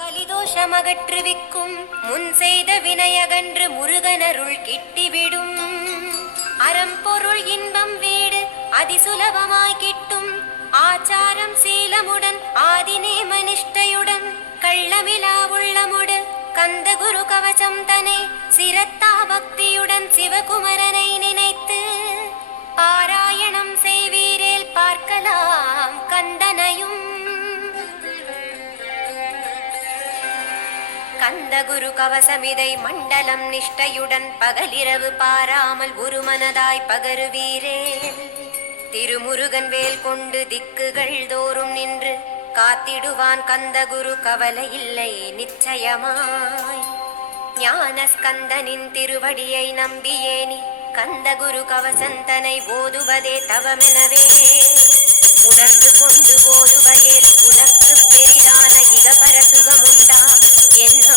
கலிதோஷமகற்றுவிக்கும் முன் செய்த வினையகன்று முருகனருள் கிட்டிவிடும். அறம்பொருள் இன்பம் வீடு அதிசுலபமாய் கிட்டும். ஆச்சாரம் சீலமுடன் ஆதிநேம நிஷ்டையுடன் கள்ளமிலா உள்ளமுடு கந்த குரு கவசம் தனை சிரத்தா பக்தியுடன் சிவகுமரனை நினைத்து பாராயணம் செய்வீரேல் பார்க்கலாம் கந்தனையும். கந்த குரு கவசமிதை மண்டலம் நிஷ்டையுடன் பகலிரவு பாராமல் ஒரு மனதாய் பகருவீரேல் திருமுருகன் வேல் கொண்டு திக்குகள் தோறும் நின்று காத்திடுவான் கந்தகுரு கவலை இல்லை நிச்சயமாய். ஞான ஸ்கந்தனின் திருவடியை நம்பியேனி கந்தகுரு கவசந்தனை ஓதுவதே தவமெனவே உணர்ந்து கொண்டு ஓதுவையேல் உனக்கு பெரிதான இகபர சுகமுண்டா என்ன